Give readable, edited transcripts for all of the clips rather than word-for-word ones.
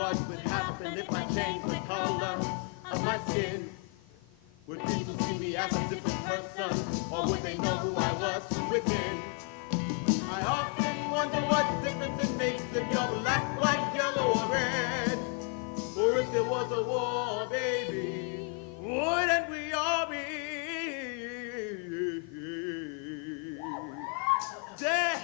what would happen if I changed the color of my skin. Would people see me as a different person, or would they know who I was from within? I often wonder what difference it makes if you're black, white, yellow, or red. Or if there was a war, baby, wouldn't we all be dead?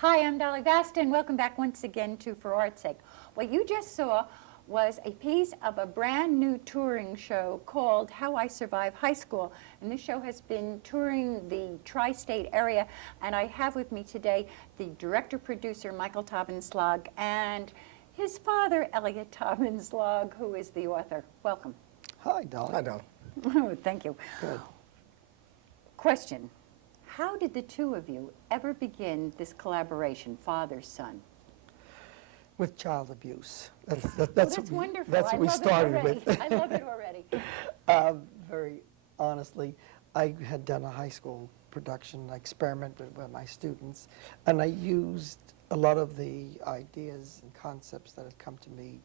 Hi, I'm Dolly Vasta, and welcome back once again to For Art's Sake. What you just saw was a piece of a brand new touring show called How I Survive High School. And this show has been touring the tri-state area, and I have with me today the director-producer, Michael Taubenslag, and his father, Elliot Taubenslag, who is the author. Welcome. Hi, Dolly. Hi, Dolly. Oh, thank you. Good. Question. How did the two of you ever begin this collaboration, father-son? With child abuse. That's wonderful. That's what we started with. I love it already. Very honestly, I had done a high school production. I experimented with my students, and I used a lot of the ideas and concepts that had come to me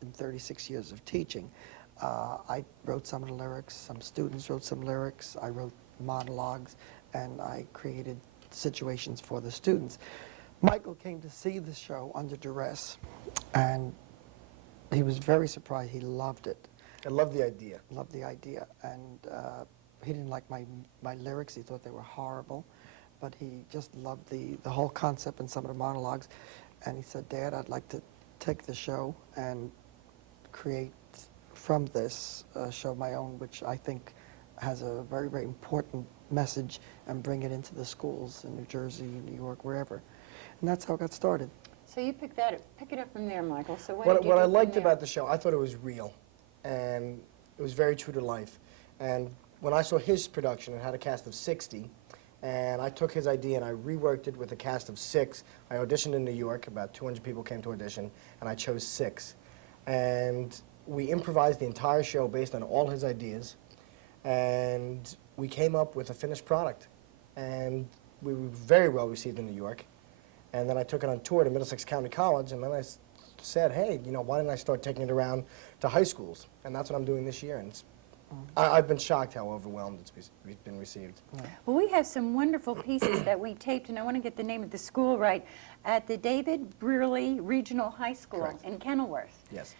in 36 years of teaching. I wrote some of the lyrics, some students wrote some lyrics, I wrote monologues, and I created situations for the students. Michael came to see the show under duress, and he was very surprised. He loved it. I love the idea. Loved the idea, and he didn't like my lyrics. He thought they were horrible, but he just loved the whole concept and some of the monologues. And he said, "Dad, I'd like to take the show and create from this show my own, which I think has a very, very important message, and bring it into the schools in New Jersey, New York, wherever." And that's how it got started. So you pick it up from there, Michael. So what I liked about the show, I thought it was real, and it was very true to life. And when I saw his production, it had a cast of 60, and I took his idea and I reworked it with a cast of 6. I auditioned in New York. About 200 people came to audition, and I chose 6. And we improvised the entire show based on all his ideas, and we came up with a finished product. And we were very well received in New York. And then I took it on tour to Middlesex County College, and then I said, hey, you know, why didn't I start taking it around to high schools? And that's what I'm doing this year. And it's, I've been shocked how overwhelmed it's been received. Well, we have some wonderful pieces that we taped, and I want to get the name of the school right, at the David Brearley Regional High School Correct. in Kenilworth. Yes.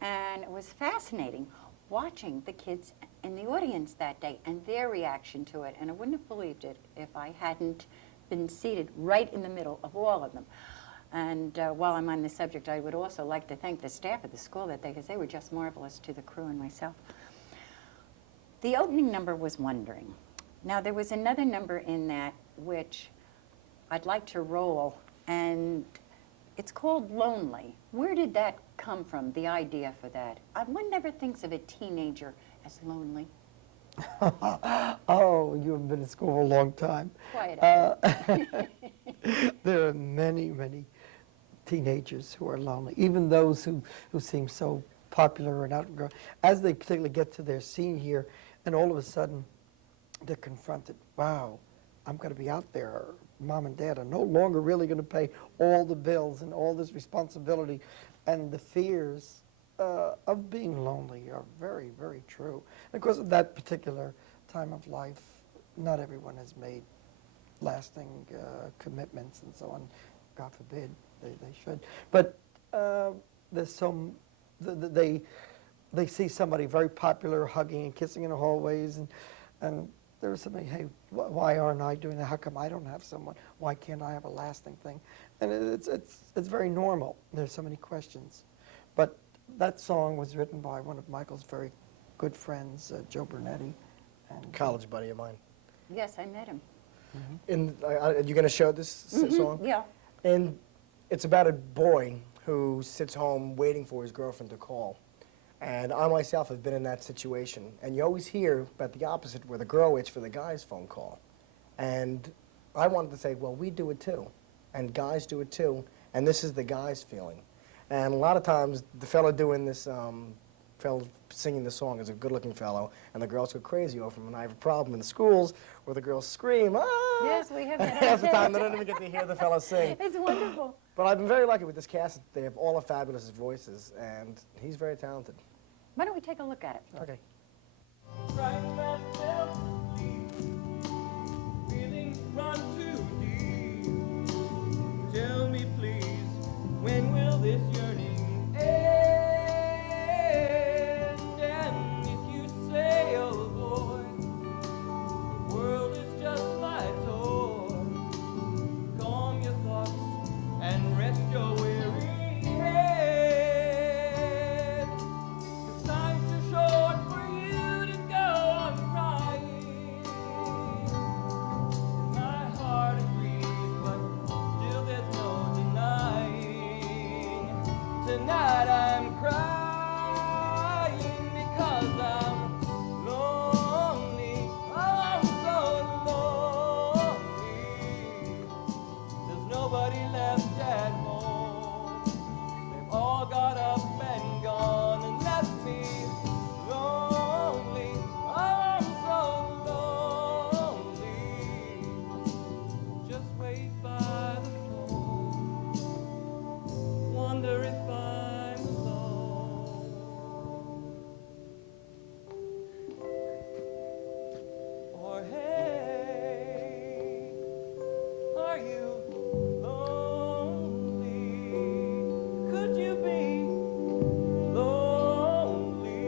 And it was fascinating watching the kids in the audience that day and their reaction to it. And I wouldn't have believed it if I hadn't been seated right in the middle of all of them. And while I'm on the subject, I would also like to thank the staff at the school that day, because they were just marvelous to the crew and myself. The opening number was Wondering. Now, there was another number in that which I'd like to roll, and it's called Lonely. Where did that come from, the idea for that? One never thinks of a teenager as lonely. Oh, you have been in school a long time. Quiet. There are many, many teenagers who are lonely, even those who seem so popular and outgrown. As they particularly get to their senior year, and all of a sudden, they're confronted. Wow, I'm going to be out there. Mom and Dad are no longer really going to pay all the bills and all this responsibility, and the fears of being lonely are very, very true. And of course, at that particular time of life, not everyone has made lasting commitments and so on. God forbid they should. But there's some, they see somebody very popular hugging and kissing in the hallways, and there's somebody, hey, why aren't I doing that? How come I don't have someone? Why can't I have a lasting thing? And it's very normal. There's so many questions. But that song was written by one of Michael's very good friends, Joe Bernetti. And College buddy of mine. Yes, I met him. And are you going to show this song? Yeah. And it's about a boy who sits home waiting for his girlfriend to call. And I myself have been in that situation. And you always hear about the opposite, where the girl waits for the guy's phone call. And I wanted to say, well, we do it too. And guys do it too. And this is the guy's feeling. And a lot of times, the fellow doing this fellow singing the song is a good-looking fellow, and the girls go crazy over him. And I have a problem in the schools where the girls scream, ah! Yes, we have And that. half the time they don't even get to hear the fellow sing. It's wonderful. But I've been very lucky with this cast. They have all the fabulous voices, and he's very talented. Why don't we take a look at it? Okay. Writing myself to sleep, feelings run too deep. Tell me please, when will this yearning end? And if you say, oh boy, the world is just my toy, calm your thoughts and rest your weary head. 'Cause time's too short for you to go on crying. My heart agrees, but still there's no denying. Tonight I'm crying because I'm lonely. I'm so lonely. There's nobody left at home. They've all got up and gone and left me lonely. I'm so lonely. Just wait by the phone. Wonder if I'm alone. Or hey, are you lonely? Could you be lonely?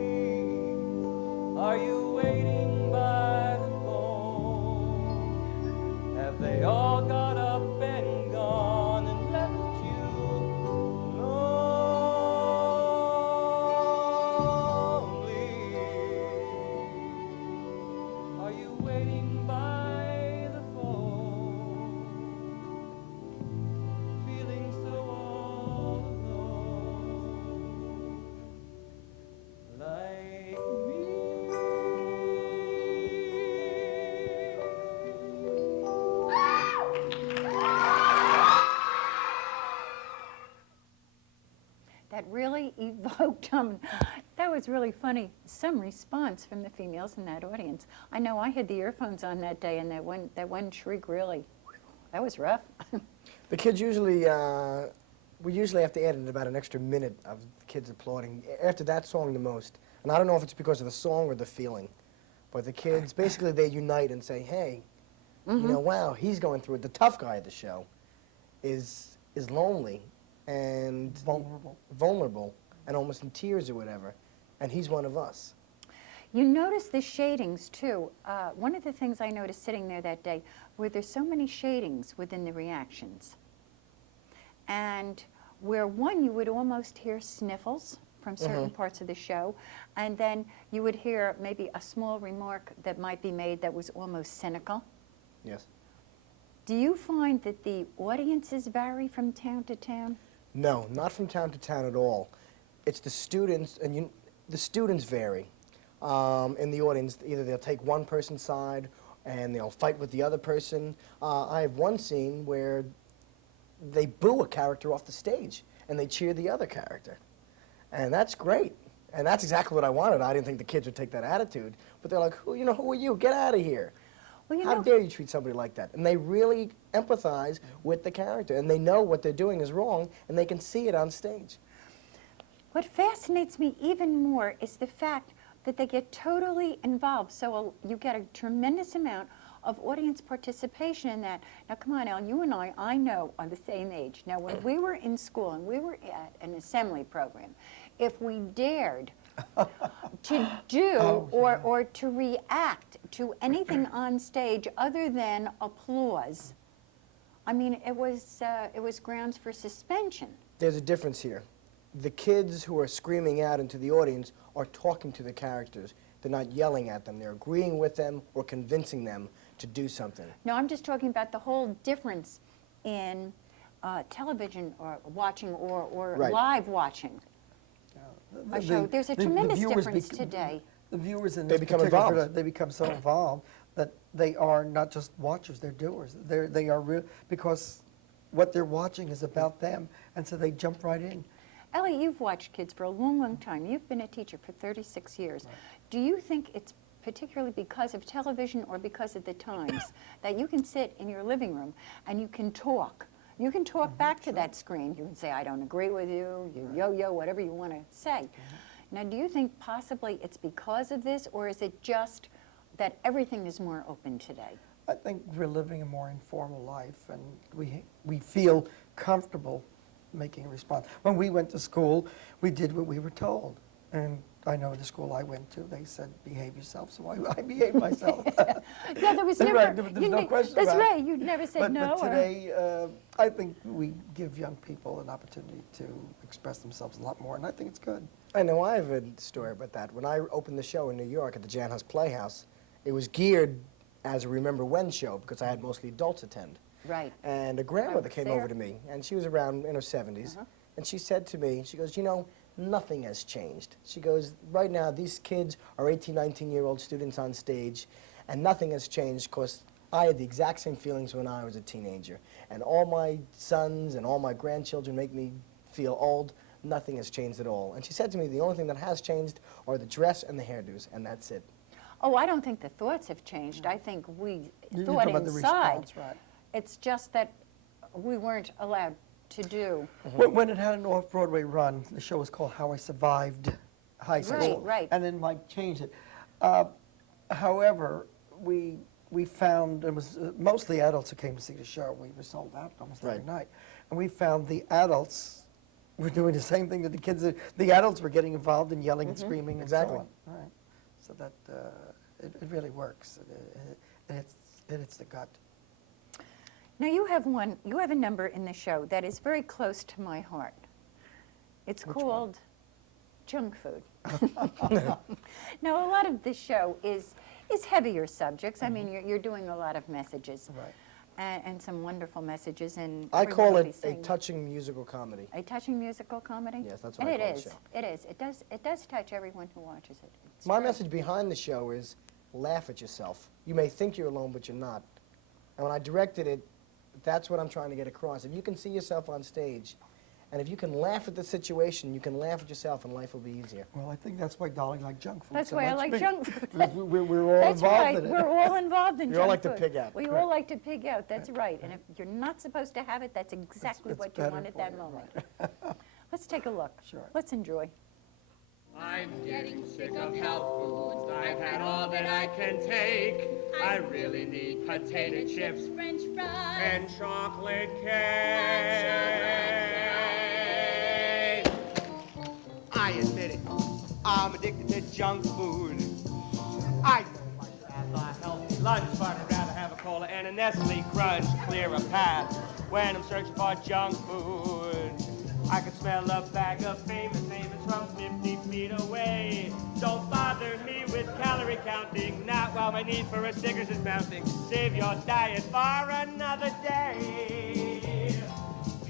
Are you waiting by the phone? Have they all got up and gone and left you lonely? Are you waiting by the phone? Feeling so all alone, like me. That really evoked, that was really funny, some response from the females in that audience. I know I had the earphones on that day, and that one shriek really, that was rough. The kids usually, we usually have to add in about an extra minute of the kids applauding after that song the most. And I don't know if it's because of the song or the feeling, but the kids, basically they unite and say, hey, you know, wow, he's going through it. The tough guy at the show is lonely and vulnerable and almost in tears or whatever, and he's one of us. You notice the shadings too. One of the things I noticed sitting there that day were there's so many shadings within the reactions. And where one you would almost hear sniffles from certain parts of the show, and then you would hear maybe a small remark that might be made that was almost cynical. Yes. Do you find that the audiences vary from town to town? No, not from town to town at all. It's the students, and the students vary in the audience. Either they'll take one person's side and they'll fight with the other person. I have one scene where they boo a character off the stage and they cheer the other character. And that's great. And that's exactly what I wanted. I didn't think the kids would take that attitude, but they're like, who are you? Get out of here. Well, you How know, dare you treat somebody like that? And they really empathize with the character, and they know what they're doing is wrong, and they can see it on stage. what fascinates me even more is the fact that they get totally involved. So you get a tremendous amount of audience participation in that. Now, come on, Al, you and I know, are the same age. Now, when we were in school and we were at an assembly program, if we dared to do or to react to anything on stage other than applause, I mean, it was grounds for suspension. There's a difference here. The kids who are screaming out into the audience are talking to the characters. They're not yelling at them. They're agreeing with them or convincing them to do something. No, I'm just talking about the whole difference in television or watching or Right. live watching. A show. There's a tremendous difference today. The viewers in They this become particular involved. product, they become so involved that they are not just watchers, they're doers. They are real, because what they're watching is about them, and so they jump right in. Ellie, you've watched kids for a long, long time. You've been a teacher for 36 years. Right. Do you think it's particularly because of television or because of the times that you can sit in your living room and you can talk? You can talk back to that screen. You can say, I don't agree with you, you yo-yo, whatever you want to say. Now, do you think possibly it's because of this, or is it just that everything is more open today? I think we're living a more informal life, and we feel comfortable making a response. When we went to school, we did what we were told. And I know the school I went to, they said, behave yourself, so I behaved myself. Yeah, there was never... Right, there was no question That's about it. right, you never said no. But today, I think we give young people an opportunity to express themselves a lot more, and I think it's good. I know I have a story about that. When I opened the show in New York at the Jan Hus Playhouse, it was geared as a Remember When show because I had mostly adults attend. Right. And a grandmother came over to me, and she was around in her 70s, and she said to me, she goes, you know, nothing has changed. She goes, right now, these kids are 18, 19-year-old students on stage, and nothing has changed because I had the exact same feelings when I was a teenager. And all my sons and all my grandchildren make me feel old. Nothing has changed at all. And she said to me, the only thing that has changed are the dress and the hairdos, and that's it. Oh, I don't think the thoughts have changed. I think we You're thought talking about the inside. response, right. It's just that we weren't allowed to do. When it had an off-Broadway run, the show was called How I Survived High School. Right. And then Mike changed it. However, we found, it was mostly adults who came to see the show. We were sold out almost every night. And we found the adults were doing the same thing that the kids did. The adults were getting involved and yelling and screaming and so on. Right. So that, it really works. And it's the gut. Now you have a number in the show that is very close to my heart. It's called junk food. Now a lot of this show is heavier subjects. I mean, you're doing a lot of messages. Right. And some wonderful messages. And I call it a saying, touching musical comedy. a touching musical comedy? Yes, that's what and I call it the is. show. It is. It does touch everyone who watches it. It's My very- message behind the show is laugh at yourself. You may think you're alone, but you're not. And when I directed it, that's what I'm trying to get across. If you can see yourself on stage, and if you can laugh at the situation, you can laugh at yourself, and life will be easier. Well, I think that's why Dolly liked junk food. That's so why I much. like junk food. Because we're all That's involved right. in it. We're all involved in We junk all like to food. pig out. We all like to pig out. That's right. And if you're not supposed to have it, that's exactly it's what you better want at for that you, moment. Let's take a look. Sure. Let's enjoy. I'm getting sick of health foods. I've had all that I can take. I really need potato chips, French fries, and chocolate cake. I admit it, I'm addicted to junk food. I know I'd rather a healthy lunch, but I'd rather have a cola and a Nestle Crunch to clear a path when I'm searching for junk food. I can smell a bag of famous from 50 feet away. Don't bother me with calorie counting, not while my need for a Snickers is mounting. Save your diet for another day.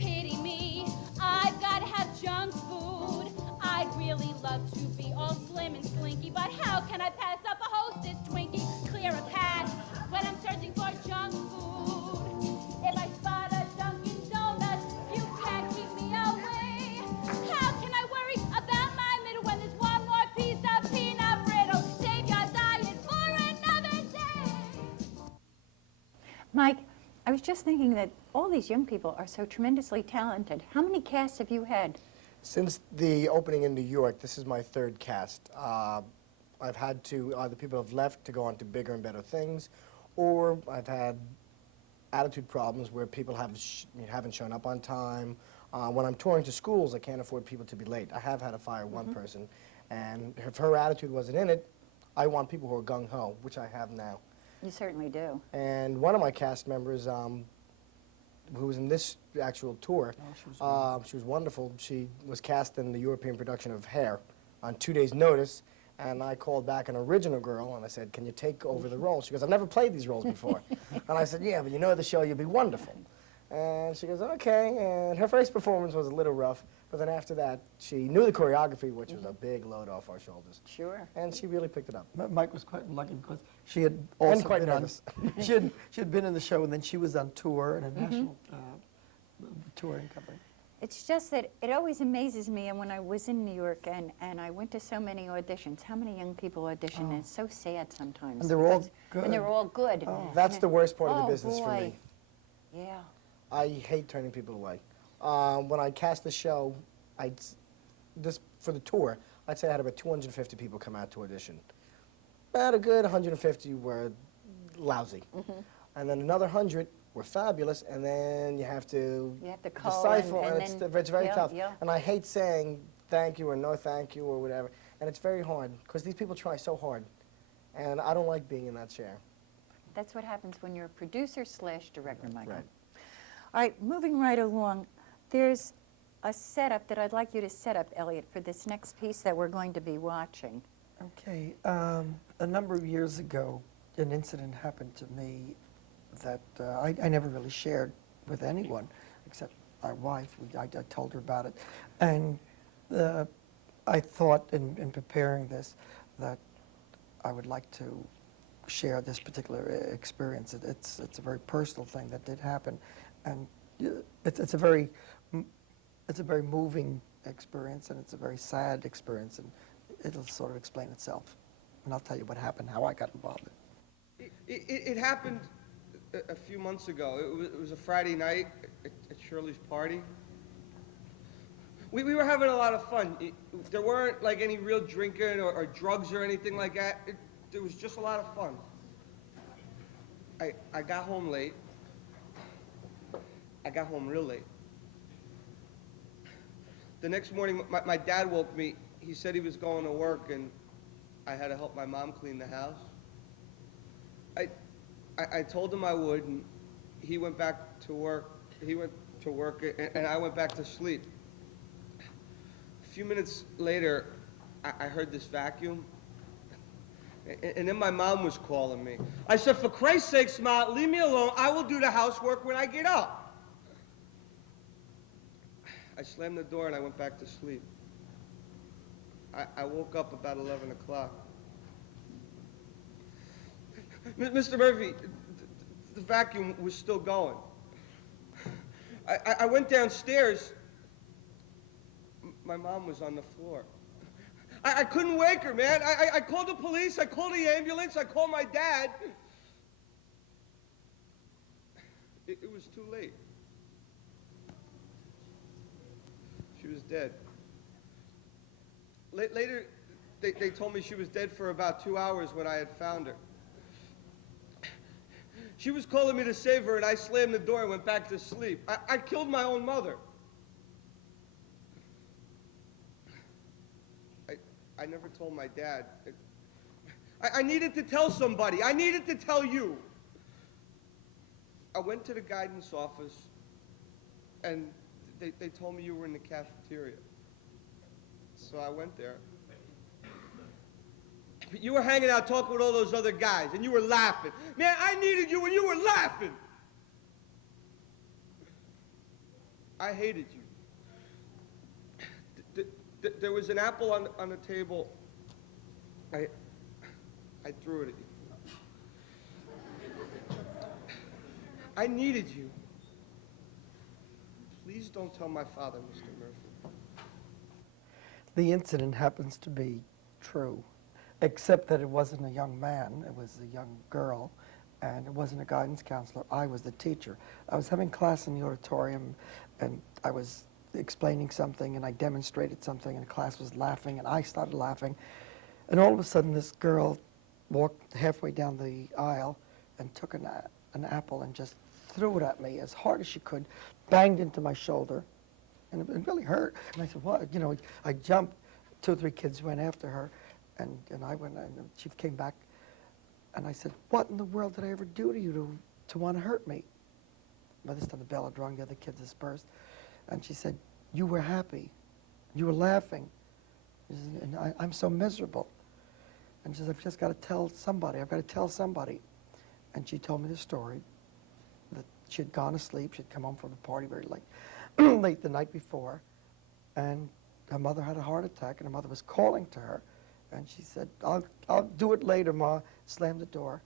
pity me, I've got to have junk food. I'd really love to be all slim and slinky, but how can I pass up a Hostess Twinkie? Clear a path when I'm searching for junk food. If I spot a Dunkin' Donuts, you can't keep me away. How can I worry about my middle when there's one more piece of peanut brittle? Save your diet for another day. Mike, I was just thinking that all these young people are so tremendously talented. How many casts have you had? Since the opening in New York, this is my third cast. I've had to, either people have left to go on to bigger and better things, or I've had attitude problems where people haven't shown up on time. When I'm touring to schools, I can't afford people to be late. I have had to fire one person, and if her attitude wasn't in it, I want people who are gung-ho, which I have now. You certainly do. And one of my cast members, who was in this actual tour, she was wonderful. She was cast in the European production of Hair on 2 days' notice, and I called back an original girl, and I said, can you take over the role? She goes, I've never played these roles before. And I said, yeah, but you know the show, you'll be wonderful. And she goes, okay, and her first performance was a little rough, but then after that, she knew the choreography, which was a big load off our shoulders. Sure. And she really picked it up. Mike was quite lucky because she had also quite been nervous. on. She had been in the show, and then she was on tour in a national touring company. It's just that it always amazes me, and when I was in New York and I went to so many auditions, how many young people audition, and it's so sad sometimes. And they're all because- good. And they're all good. That's the worst part of the Oh, business for me. boy. Yeah. I hate turning people away. When I cast the show, for the tour, I'd say I had about 250 people come out to audition. About a good 150 were lousy. And then another 100 were fabulous, and then you have to cull decipher, and and then- it's very yeah, tough. yeah. And I hate saying thank you or no thank you or whatever, and it's very hard, because these people try so hard, and I don't like being in that chair. That's what happens when you're a producer / director, Michael. Right. All right, moving right along, there's a setup that I'd like you to set up, Elliot, for this next piece that we're going to be watching. Okay, a number of years ago, an incident happened to me that I never really shared with anyone except my wife. I told her about it. And I thought in preparing this that I would like to share this particular experience. It's a very personal thing that did happen. And it's a very moving experience, and it's a very sad experience, and it'll sort of explain itself. And I'll tell you what happened, how I got involved. It happened a few months ago. It was a Friday night at Shirley's party. We were having a lot of fun. There weren't like any real drinking or drugs or anything like that. It was just a lot of fun. I got home late. I got home real late. The next morning, my dad woke me. He said he was going to work, and I had to help my mom clean the house. I told him I would, and he went back to work. He went to work, and I went back to sleep. A few minutes later, I heard this vacuum, and then my mom was calling me. I said, "For Christ's sake, Ma, leave me alone. I will do the housework when I get up." I slammed the door, and I went back to sleep. I woke up about 11 o'clock. Mr. Murphy, the vacuum was still going. I went downstairs. My mom was on the floor. I couldn't wake her, man. I called the police, I called the ambulance, I called my dad. It was too late. She was dead. Later, they told me she was dead for about 2 hours when I had found her. She was calling me to save her, and I slammed the door and went back to sleep. I killed my own mother. I never told my dad. I needed to tell somebody. I needed to tell you. I went to the guidance office, and they told me you were in the cafeteria. So I went there. But you were hanging out talking with all those other guys, and you were laughing. Man, I needed you when you were laughing. I hated you. There was an apple on the table. I threw it at you. I needed you. Please don't tell my father, Mr. Murphy. The incident happens to be true, except that it wasn't a young man, it was a young girl, and it wasn't a guidance counselor. I was the teacher. I was having class in the auditorium, and I was explaining something, and I demonstrated something, and the class was laughing, and I started laughing. And all of a sudden, this girl walked halfway down the aisle and took an apple and just threw it at me as hard as she could, banged into my shoulder, and it really hurt. And I said, what? You know, I jumped. 2 or 3 kids went after her, and I went, and she came back, and I said, what in the world did I ever do to you to want to hurt me? By this time, the bell had rung, the other kids dispersed, and she said, you were happy. You were laughing. And I'm so miserable. And she said, I've just got to tell somebody. I've got to tell somebody. And she told me the story that she had gone to sleep. She'd come home from the party very late, late the night before, and her mother had a heart attack, and her mother was calling to her, and she said, I'll do it later, Ma. Slammed the door,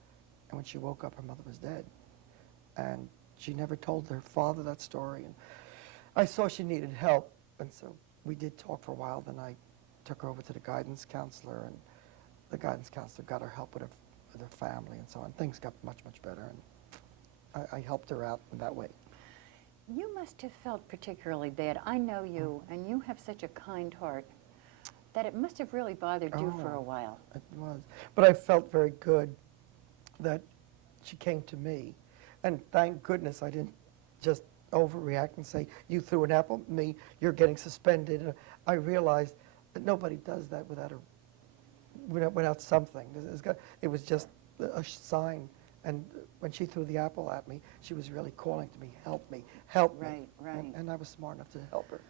and when she woke up, her mother was dead. And she never told her father that story. And I saw she needed help, and so we did talk for a while. Then I took her over to the guidance counselor, and the guidance counselor got her help with her family and so on. Things got much, much better, and I helped her out in that way. You must have felt particularly bad. I know you, and you have such a kind heart that it must have really bothered you for a while. It was. But I felt very good that she came to me. And thank goodness I didn't just overreact and say, you threw an apple at me, you're getting suspended. And I realized that nobody does that without something. It was just a sign. And when she threw the apple at me, she was really calling to me, help me, help me. Right. And I was smart enough to help her.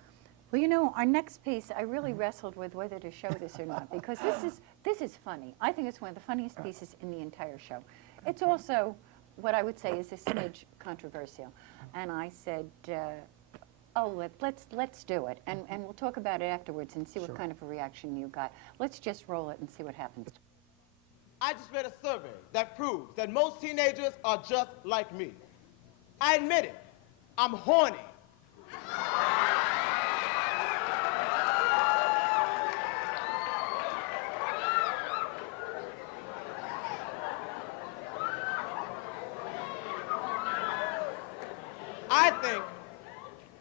Well, you know, our next piece, I really wrestled with whether to show this or not, because this is funny. I think it's one of the funniest pieces in the entire show. It's also what I would say is a smidge controversial. And I said, oh, let's do it. And we'll talk about it afterwards and see what kind of a reaction you got. Let's just roll it and see what happens. I just read a survey that proves that most teenagers are just like me. I admit it, I'm horny.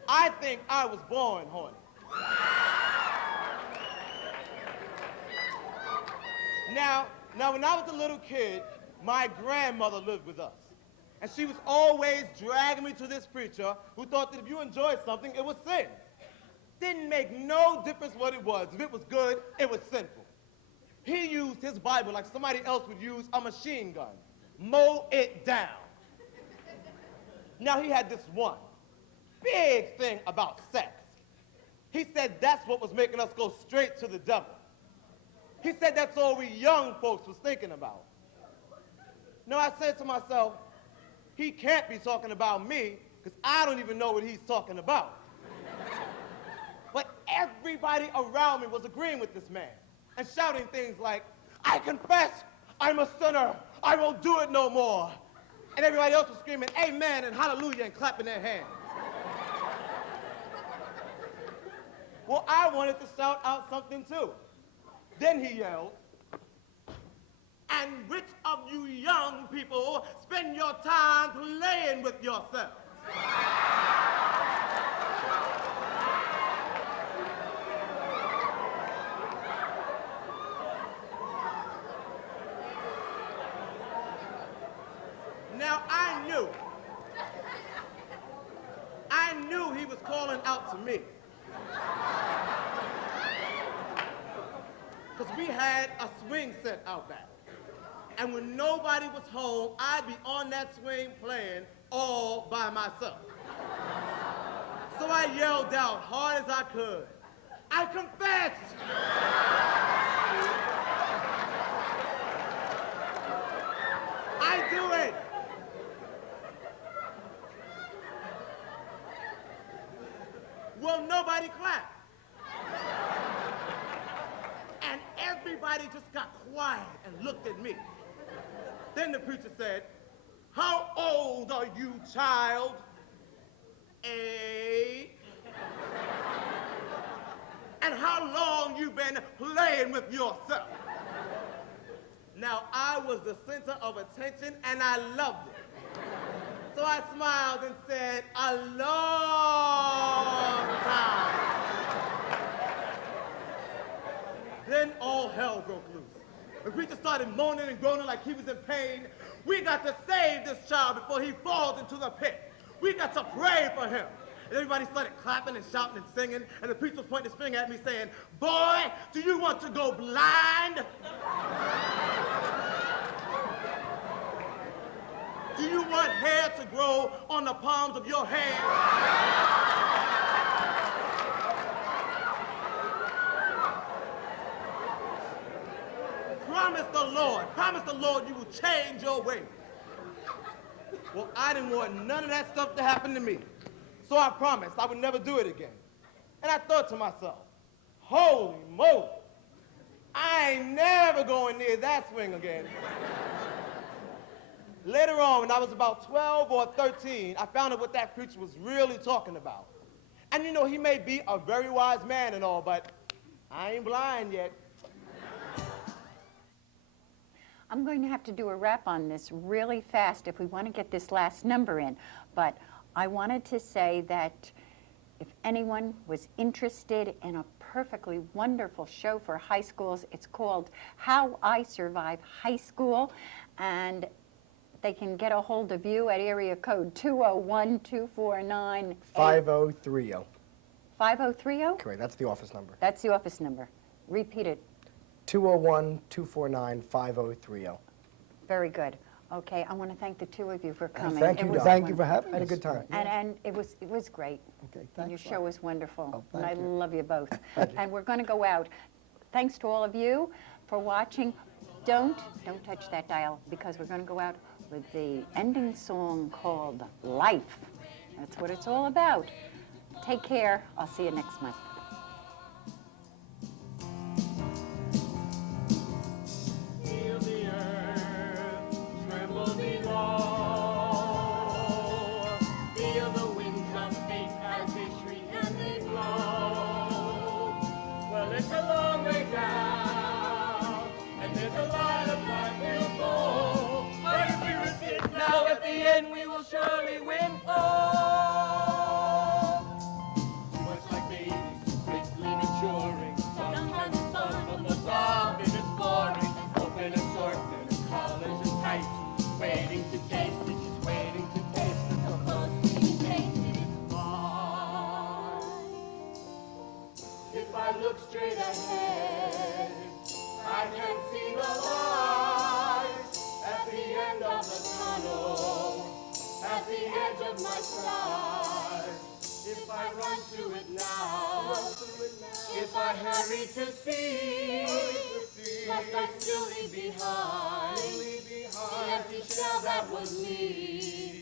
I think I was born horny. Now, when I was a little kid, my grandmother lived with us. And she was always dragging me to this preacher who thought that if you enjoyed something, it was sin. Didn't make no difference what it was. If it was good, it was sinful. He used his Bible like somebody else would use a machine gun. Mow it down. Now, he had this one big thing about sex. He said that's what was making us go straight to the devil. He said that's all we young folks was thinking about. Now, I said to myself, he can't be talking about me because I don't even know what he's talking about. But everybody around me was agreeing with this man and shouting things like, I confess I'm a sinner. I won't do it no more. And everybody else was screaming, amen and hallelujah and clapping their hands. Well, I wanted to shout out something too. Then he yelled, and which of you young people spend your time playing with yourselves? Now, I knew he was calling out to me. Because we had a swing set out back. And when nobody was home, I'd be on that swing playing all by myself. So I yelled out hard as I could, I confess! I do it! Well, nobody clapped. And everybody just got quiet and looked at me. Then the preacher said, how old are you, child? 8. And how long you been playing with yourself? Now, I was the center of attention and I loved it. So I smiled and said, a long time. Then all hell broke loose. The preacher started moaning and groaning like he was in pain. We got to save this child before he falls into the pit. We got to pray for him. And everybody started clapping and shouting and singing, and the preacher was pointing his finger at me saying, boy, do you want to go blind? Do you want hair to grow on the palms of your hands? Promise the Lord you will change your ways. Well, I didn't want none of that stuff to happen to me. So I promised I would never do it again. And I thought to myself, holy moly, I ain't never going near that swing again. Later on, when I was about 12 or 13, I found out what that preacher was really talking about. And you know, he may be a very wise man and all, but I ain't blind yet. I'm going to have to do a wrap on this really fast if we want to get this last number in. But I wanted to say that if anyone was interested in a perfectly wonderful show for high schools, it's called How I Survive High School. And they can get a hold of you at area code 201-249... 5030. 5030? Correct, that's the office number. That's the office number. Repeat it. 201-249-5030. Very good. Okay, I want to thank the two of you for coming. Thank you, It was Dolly. Thank you for having I had a us. good time. And it was great. Okay, And thanks. your show was wonderful. Oh, And I thank you. love you both. And we're going to go out. Thanks to all of you for watching. Don't touch that dial, because we're going to go out with the ending song called Life. That's what it's all about. Take care. I'll see you next month. Feel the earth tremble below. Feel the winds of fate as they shriek and they blow. Well, it's a long way down, and there's a lot of time to go. But if we resist now, at the end we will surely win. Oh, much like babies quickly maturing. Sometimes it's fun, but most often it's boring. Open assortment of collars and tights, waiting to taste it, just waiting to taste it. So close to you, taste it, it's fine. If I look straight ahead, I can see the light at the end of the tunnel, at the edge of my side. If I run to it now, if I hurry to see, must I still leave behind the empty shell that was me?